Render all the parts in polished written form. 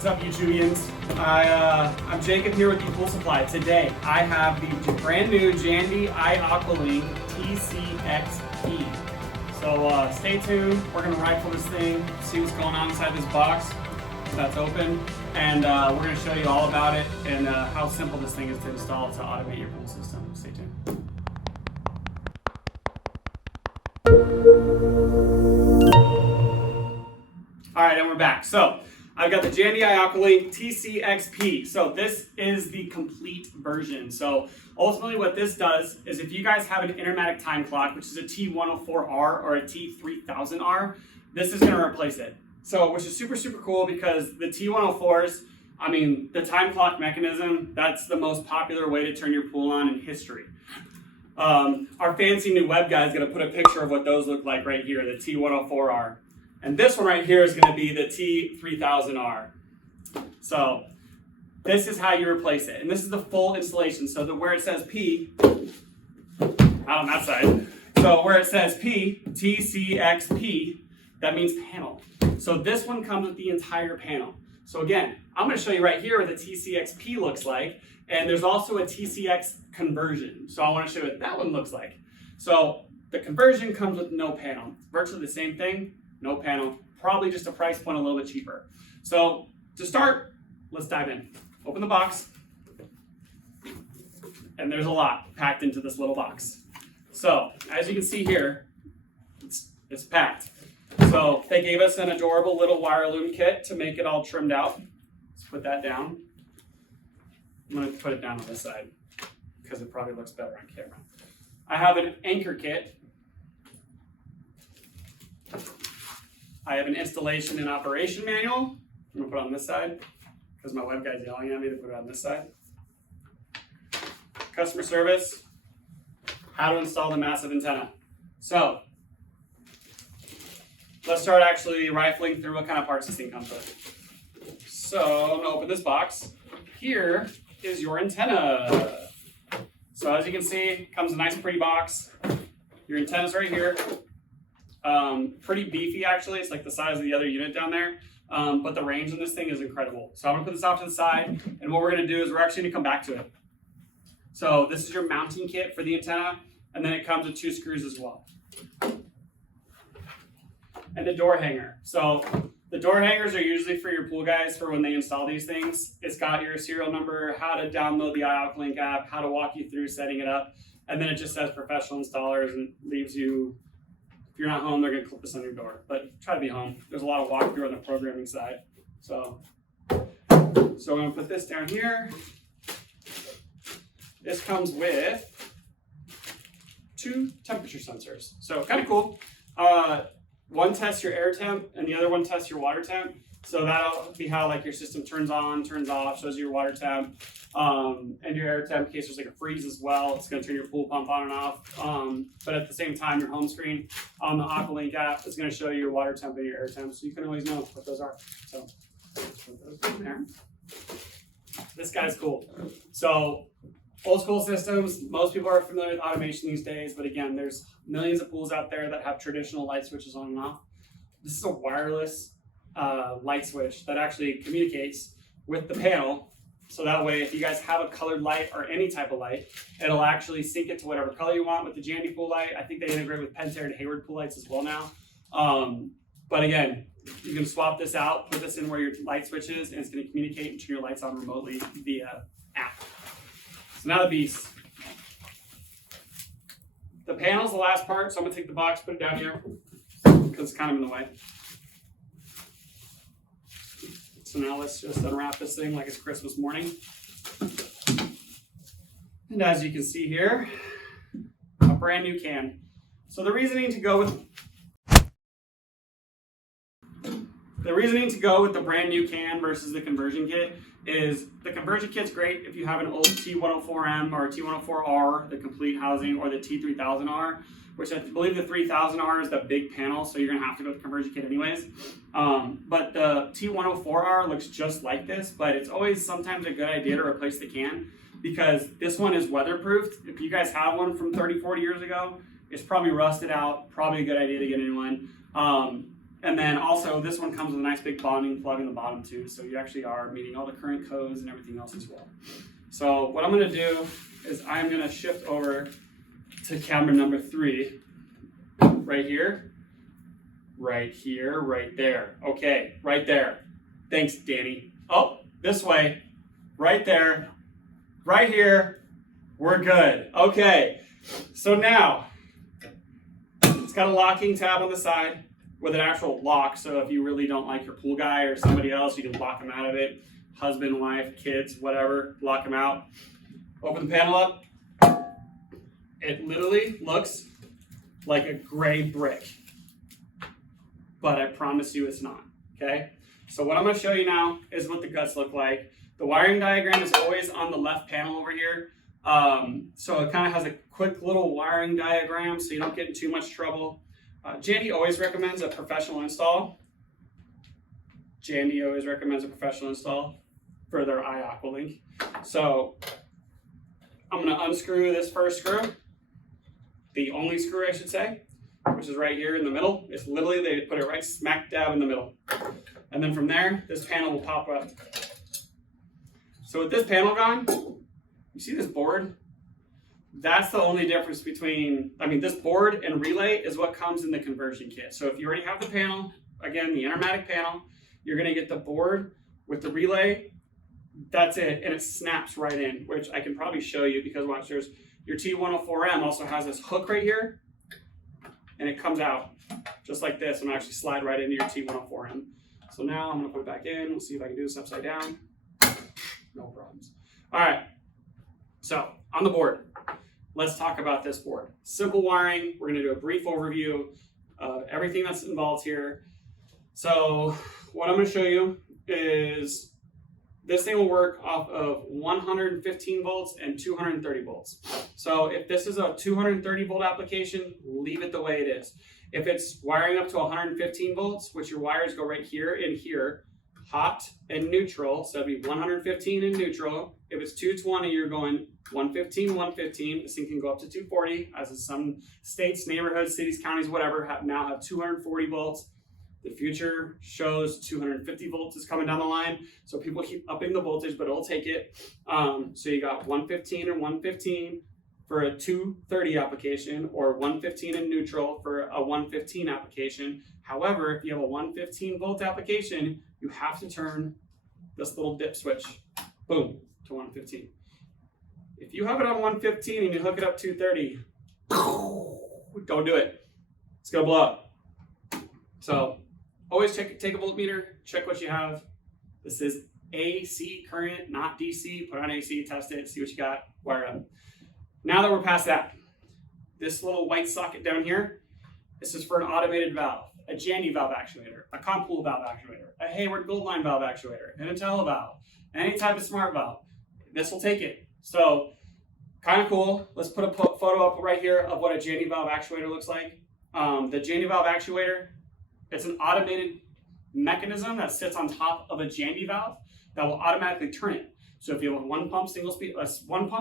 What's up, YouTubians? I'm Jacob here with ePoolSupply. Today, I have the brand new Jandy iAquaLink TCXP. So stay tuned. We're gonna rifle this thing, see what's going on inside this box that's open, and we're gonna show you all about it and how simple this thing is to install to automate your pool system. Stay tuned. All right, and we're back. So I've got the Jandy iAquaLink TCXP. So this is the complete version. So ultimately what this does is if you guys have an intermatic time clock, which is a T104R or a T3000R, this is gonna replace it. So, which is super, super cool because the T104s, I mean, the time clock mechanism, that's the most popular way to turn your pool on in history. Our fancy new web guy is gonna put a picture of what those look like right here, the T104R. And this one right here is going to be the T3000R. So this is how you replace it. And this is the full installation. So where it says P, out on that side. So where it says P, TCXP, that means panel. So this one comes with the entire panel. So again, I'm going to show you right here what the TCXP looks like. And there's also a TCX conversion. So I want to show you what that one looks like. So the conversion comes with no panel. Virtually the same thing. No panel, probably just a price point a little bit cheaper. So to start, let's dive in. Open the box. And there's a lot packed into this little box. So as you can see here, it's packed. So they gave us an adorable little wire loom kit to make it all trimmed out. Let's put that down. I'm gonna put it down on this side because it probably looks better on camera. I have an anchor kit. I have an installation and operation manual. I'm gonna put it on this side because my web guy's yelling at me to put it on this side. Customer service, how to install the massive antenna. So let's start actually rifling through what kind of parts this thing comes with. So I'm gonna open this box. Here is your antenna. So as you can see, it comes in a nice pretty box. Your antenna's right here. Pretty beefy actually, it's like the size of the other unit down there, but the range on this thing is incredible. So I'm gonna put this off to the side, and what we're gonna do is we're actually gonna come back to it. So this is your mounting kit for the antenna, and then it comes with 2 screws as well. And a door hanger. So the door hangers are usually for your pool guys for when they install these things. It's got your serial number, how to download the iAquaLink app, how to walk you through setting it up, and then it just says professional installers and leaves you. If you're not home, they're going to clip this on your door, but try to be home. There's a lot of walkthrough on the programming side. So I'm going to put this down here. This comes with 2 temperature sensors. So kind of cool. One tests your air temp and the other one tests your water temp. So that'll be how like your system turns on, turns off, shows you your water temp, and your air temp in case there's like a freeze as well. It's going to turn your pool pump on and off. But at the same time, your home screen on the iAquaLink app is going to show you your water temp and your air temp, so you can always know what those are. So put those in there. This guy's cool. So old school systems, most people are familiar with automation these days, but again, there's millions of pools out there that have traditional light switches on and off. This is a wireless light switch that actually communicates with the panel. So that way, if you guys have a colored light or any type of light, it'll actually sync it to whatever color you want with the Jandy pool light. I think they integrate with Pentair and Hayward pool lights as well now. But again, you can swap this out, put this in where your light switch is, and it's going to communicate and turn your lights on remotely via app. So now the beast. The panel's the last part, so I'm going to take the box, put it down here, because it's kind of in the way. So now let's just unwrap this thing like it's Christmas morning. And as you can see here, a brand new can. So the reasoning to go with the brand new can versus the conversion kit is the conversion kit's great if you have an old T104M or a T104R, the complete housing, or the T3000R, which I believe the 3000R is the big panel, so you're gonna have to go with the conversion kit anyways. But the T104R looks just like this, but it's always sometimes a good idea to replace the can because this one is weatherproofed. If you guys have one from 30, 40 years ago, it's probably rusted out, probably a good idea to get a new one. And then also this one comes with a nice big bonding plug in the bottom too, so you actually are meeting all the current codes and everything else as well. So what I'm going to do is I'm going to shift over to camera number 3, right here, right here, right there. Okay, right there. Thanks, Danny. Oh, this way, right there, right here. We're good. Okay, so now it's got a locking tab on the side with an actual lock. So if you really don't like your pool guy or somebody else, you can lock them out of it. Husband, wife, kids, whatever, lock them out. Open the panel up. It literally looks like a gray brick, but I promise you it's not, okay? So what I'm gonna show you now is what the guts look like. The wiring diagram is always on the left panel over here. So it kind of has a quick little wiring diagram so you don't get in too much trouble. Jandy always recommends a professional install. Jandy always recommends a professional install for their iAquaLink. So I'm gonna unscrew this first screw, the only screw I should say, which is right here in the middle. It's literally, they put it right smack dab in the middle. And then from there, this panel will pop up. So with this panel gone, you see this board? That's the only difference between, this board and relay is what comes in the conversion kit. So if you already have the panel, again, the intermatic panel, you're gonna get the board with the relay. That's it, and it snaps right in, which I can probably show you because watch, there's your T104M also has this hook right here, and it comes out just like this, and actually slide right into your T104M. So now I'm gonna put it back in. We'll see if I can do this upside down. No problems. All right, so on the board, let's talk about this board. Simple wiring. We're gonna do a brief overview of everything that's involved here. So what I'm gonna show you is this thing will work off of 115 volts and 230 volts. So if this is a 230 volt application, leave it the way it is. If it's wiring up to 115 volts, which your wires go right here and here, hot and neutral, so it'd be 115 and neutral. If it's 220, you're going 115, 115. This thing can go up to 240, as in some states, neighborhoods, cities, counties, whatever, now have 240 volts. The future shows 250 volts is coming down the line, so people keep upping the voltage, but it'll take it. So you got 115 and 115 for a 230 application, or 115 in neutral for a 115 application. However, if you have a 115 volt application, you have to turn this little dip switch, boom, to 115. If you have it on 115 and you hook it up 230, don't do it. It's gonna blow up. So always take a voltmeter, check what you have. This is AC current, not DC. Put on AC, test it, see what you got, wire it up. Now that we're past that, this little white socket down here, this is for an automated valve, a Jandy valve actuator, a Compool valve actuator, a Hayward Goldline valve actuator, an Intel valve, any type of smart valve. This will take it. So kind of cool. Let's put a photo up right here of what a Jandy valve actuator looks like. The Jandy valve actuator, it's an automated mechanism that sits on top of a Jandy valve that will automatically turn it. So if you have a one pump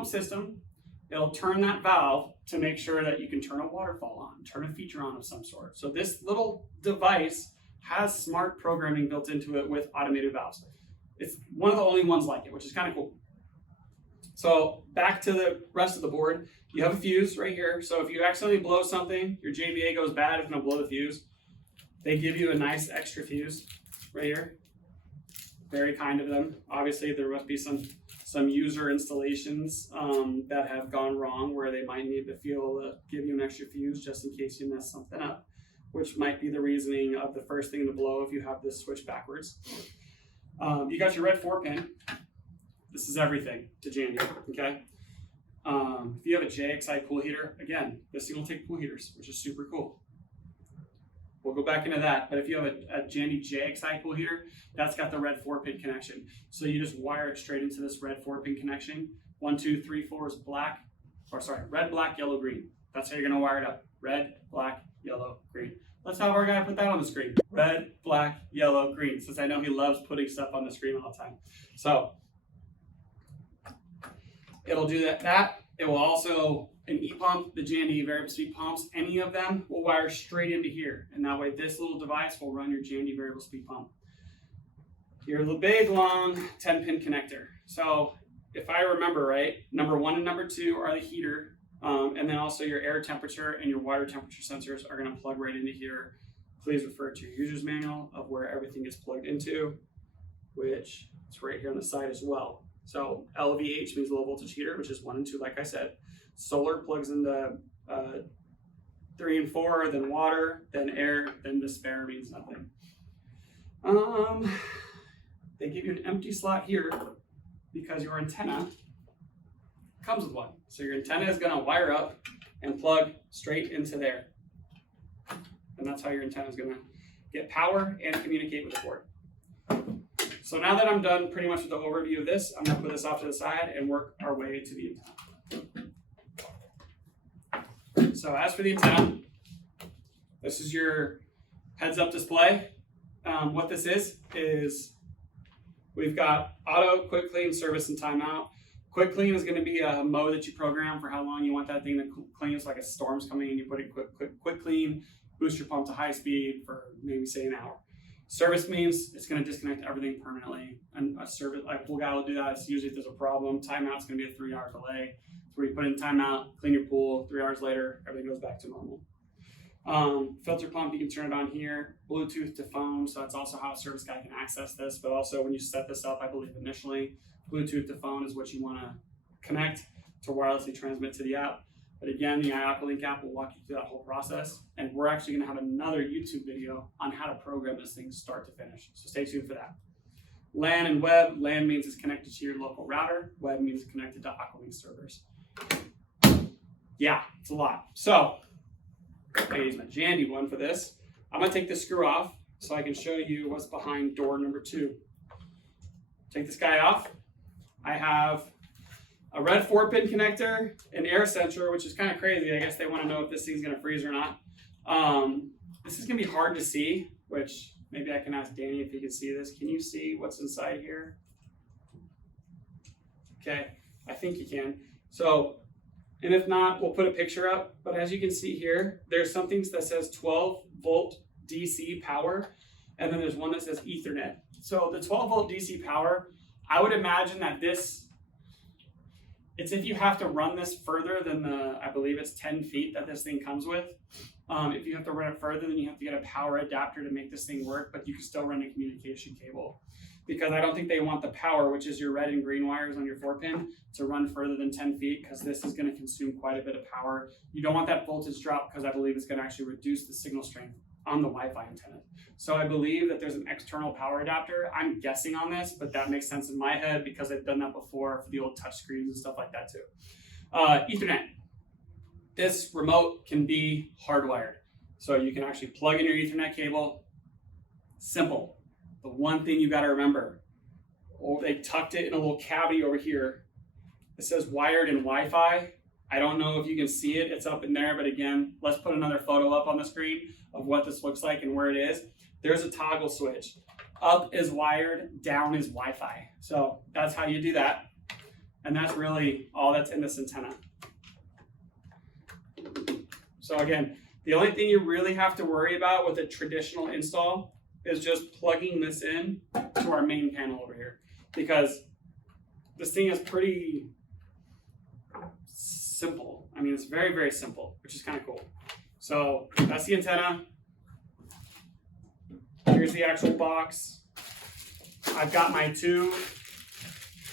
system, it'll turn that valve to make sure that you can turn a waterfall on, turn a feature on of some sort. So this little device has smart programming built into it with automated valves. It's one of the only ones like it, which is kind of cool. So back to the rest of the board, you have a fuse right here. So if you accidentally blow something, your JBA goes bad, it's gonna blow the fuse. They give you a nice extra fuse right here. Very kind of them. Obviously, there must be some user installations that have gone wrong where they might need to give you an extra fuse just in case you mess something up, which might be the reasoning of the first thing to blow if you have this switch backwards. You got your red 4 pin. This is everything to Jandy, okay? If you have a JXI pool heater, again, this thing will take pool heaters, which is super cool. We'll go back into that, but if you have a Jandy JXI pool heater, that's got the red 4-pin connection. So you just wire it straight into this red 4-pin connection. 1, 2, 3, 4 is black, red, black, yellow, green. That's how you're gonna wire it up. Red, black, yellow, green. Let's have our guy put that on the screen. Red, black, yellow, green, since I know he loves putting stuff on the screen all the time. So it'll do that. It will also, an e-pump, the Jandy variable speed pumps, any of them will wire straight into here. And that way this little device will run your Jandy variable speed pump. Your big long 10-pin connector. So if I remember right, number 1 and number 2 are the heater, and then also your air temperature and your water temperature sensors are going to plug right into here. Please refer to your user's manual of where everything gets plugged into, which is right here on the side as well. So LVH means low voltage heater, which is 1 and 2, like I said. Solar plugs into 3 and 4, then water, then air, then the spare means nothing. They give you an empty slot here because your antenna comes with one. So your antenna is going to wire up and plug straight into there. And that's how your antenna is going to get power and communicate with the board. So now that I'm done pretty much with the overview of this, I'm going to put this off to the side and work our way to the antenna. So as for the antenna, this is your heads-up display. What this is we've got auto, quick clean, service, and timeout. Quick clean is going to be a mode that you program for how long you want that thing to clean. It's like a storm's coming in, you put it quick clean, boost your pump to high speed for maybe say an hour. Service means it's going to disconnect everything permanently. And a service, like pool guy will do that. It's usually if there's a problem. Timeout's going to be a 3-hour delay. So where you put in timeout, clean your pool, 3 hours later, everything goes back to normal. Filter pump, you can turn it on here. Bluetooth to phone, so that's also how a service guy can access this. But also when you set this up, I believe initially, Bluetooth to phone is what you want to connect to wirelessly transmit to the app. But again, the iAquaLink app will walk you through that whole process. And we're actually going to have another YouTube video on how to program this thing start to finish. So stay tuned for that. LAN and web. LAN means it's connected to your local router. Web means it's connected to iAquaLink servers. Yeah, it's a lot. So I'm going to use my Jandy one for this. I'm going to take this screw off so I can show you what's behind door number 2. Take this guy off. I have a red 4-pin connector, an air sensor, which is kind of crazy. I guess they want to know if this thing's going to freeze or not. This is going to be hard to see, which maybe I can ask Danny if he can see this. Can you see what's inside here? Okay, I think you can. So, and if not, we'll put a picture up. But as you can see here, there's something that says 12-volt DC power, and then there's one that says Ethernet. So the 12-volt DC power, I would imagine that it's if you have to run this further than I believe it's 10 feet that this thing comes with. If you have to run it further, then you have to get a power adapter to make this thing work, but you can still run a communication cable. Because I don't think they want the power, which is your red and green wires on your 4-pin, to run further than 10 feet, because this is going to consume quite a bit of power. You don't want that voltage drop, because I believe it's going to actually reduce the signal strength on the Wi-Fi antenna. So I believe that there's an external power adapter. I'm guessing on this, but that makes sense in my head because I've done that before for the old touch screens and stuff like that too. Ethernet. This remote can be hardwired. So you can actually plug in your Ethernet cable. Simple. The one thing you got to remember, they tucked it in a little cavity over here. It says wired in Wi-Fi. I don't know if you can see it, it's up in there, but again, let's put another photo up on the screen of what this looks like and where it is. There's a toggle switch. Up is wired, down is Wi-Fi. So that's how you do that. And that's really all that's in this antenna. So again, the only thing you really have to worry about with a traditional install is just plugging this in to our main panel over here. Because this thing is pretty simple. I mean, it's very, very simple, which is kind of cool. So that's the antenna. Here's the actual box. I've got my 2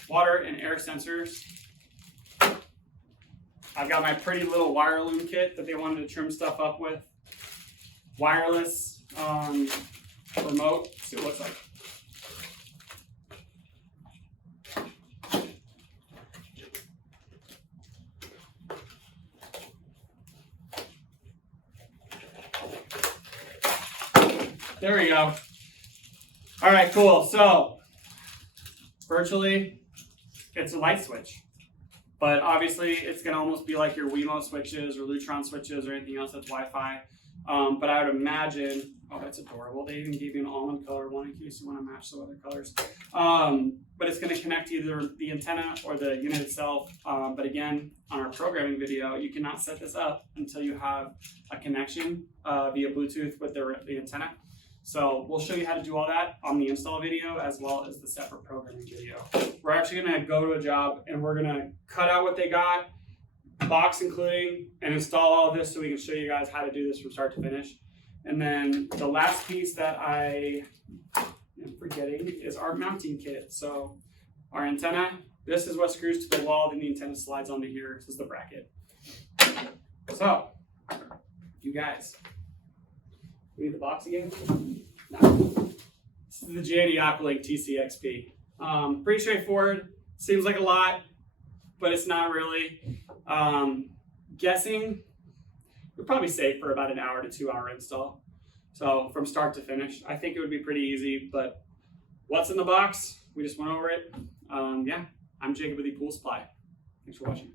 water and air sensors. I've got my pretty little wire loom kit that they wanted to trim stuff up with. Wireless remote. Let's see what it looks like. There we go. All right, cool. So virtually it's a light switch, but obviously it's going to almost be like your Wemo switches or Lutron switches or anything else that's Wi-Fi. But I would imagine Oh, that's adorable. They even gave you an almond color one in case you want to match some other colors. But it's going to connect to either the antenna or the unit itself. But again, on our programming video, you cannot set this up until you have a connection via Bluetooth with the antenna. So we'll show you how to do all that on the install video as well as the separate programming video. We're actually going to go to a job and we're going to cut out what they got, box including, and install all of this so we can show you guys how to do this from start to finish. And then the last piece that I am forgetting is our mounting kit. So our antenna, this is what screws to the wall, then the antenna slides onto here. This is the bracket. So, you guys, we need the box again? No. This is the Jandy iAquaLink TCXP. Pretty straightforward. Seems like a lot, but it's not really. Guessing, we're probably safe for about an hour to 2 hour install. So from start to finish, I think it would be pretty easy, but what's in the box? We just went over it. Yeah, I'm Jacob with ePoolSupply. Thanks for watching.